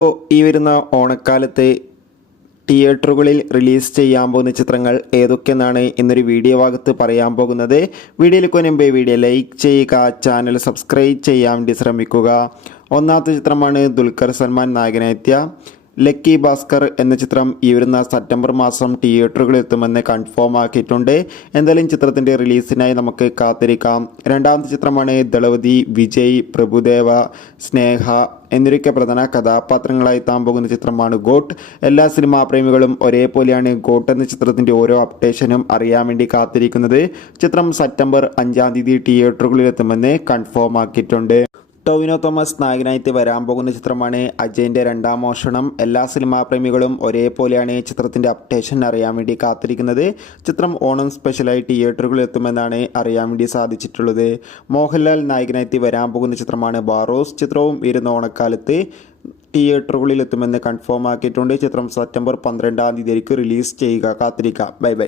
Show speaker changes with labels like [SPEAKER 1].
[SPEAKER 1] ഇപ്പോൾ ഈ വരുന്ന ഓണക്കാലത്ത് തിയേറ്ററുകളിൽ റിലീസ് ചെയ്യാൻ പോകുന്ന ചിത്രങ്ങൾ ഏതൊക്കെയെന്നാണ് ഇന്നൊരു വീഡിയോ ഭാഗത്ത് പറയാൻ പോകുന്നത്. വീഡിയോയിൽ മുൻപേ വീഡിയോ ലൈക്ക് ചെയ്യുക ചാനൽ സബ്സ്ക്രൈബ് ചെയ്യാൻ വേണ്ടി ശ്രമിക്കുക. ഒന്നാമത്തെ ചിത്രമാണ് ദുൽഖർ സൽമാൻ നായകനെത്തിയ ലക്കി ഭാസ്കർ എന്ന ചിത്രം ഈ വരുന്ന സെപ്റ്റംബർ മാസം തിയേറ്ററുകളിൽ എത്തുമെന്ന് കൺഫേം ആക്കിയിട്ടുണ്ട്. എന്തായാലും ചിത്രത്തിന്റെ റിലീസിനായി നമുക്ക് കാത്തിരിക്കാം. രണ്ടാമത്തെ ചിത്രമാണ് ദളവതി വിജയ് പ്രഭുദേവ സ്നേഹ എന്നിവരൊക്കെ പ്രധാന കഥാപാത്രങ്ങളായി എത്താൻ പോകുന്ന ചിത്രമാണ് ഗോട്ട്. എല്ലാ സിനിമാ പ്രേമികളും ഒരേപോലെയാണ് ഗോട്ട് എന്ന ചിത്രത്തിന്റെ ഓരോ അപ്ഡേഷനും അറിയാൻ വേണ്ടി കാത്തിരിക്കുന്നത്. ചിത്രം സെപ്റ്റംബർ അഞ്ചാം തീയതി തിയേറ്ററുകളിൽ എത്തുമെന്ന് കൺഫേം ആക്കിയിട്ടുണ്ട്. ടോവിനോ തോമസ് നായകനായിട്ട് വരാൻ പോകുന്ന ചിത്രമാണ് അജയന്റെ രണ്ടാം മോഷണം. എല്ലാ സിനിമാ പ്രേമികളും ഒരേപോലെയാണ് ചിത്രത്തിന്റെ അപ്ഡേഷൻ അറിയാൻ വേണ്ടി കാത്തിരിക്കുന്നത്. ചിത്രം ഓണം സ്പെഷ്യലായി തിയേറ്ററുകളിൽ എത്തുമെന്നാണ് അറിയാൻ വേണ്ടി സാധിച്ചിട്ടുള്ളത്. മോഹൻലാൽ നായകനായിട്ട് വരാൻ പോകുന്ന ചിത്രമാണ് ബാറോസ്. ചിത്രവും വരുന്ന ഓണക്കാലത്ത് തിയേറ്ററുകളിൽ എത്തുമെന്ന് കൺഫേം ആക്കിയിട്ടുണ്ട്. ചിത്രം സെപ്റ്റംബർ പന്ത്രണ്ടാം തീയതിക്ക് റിലീസ് ചെയ്യുക. കാത്തിരിക്കാം. Bye bye.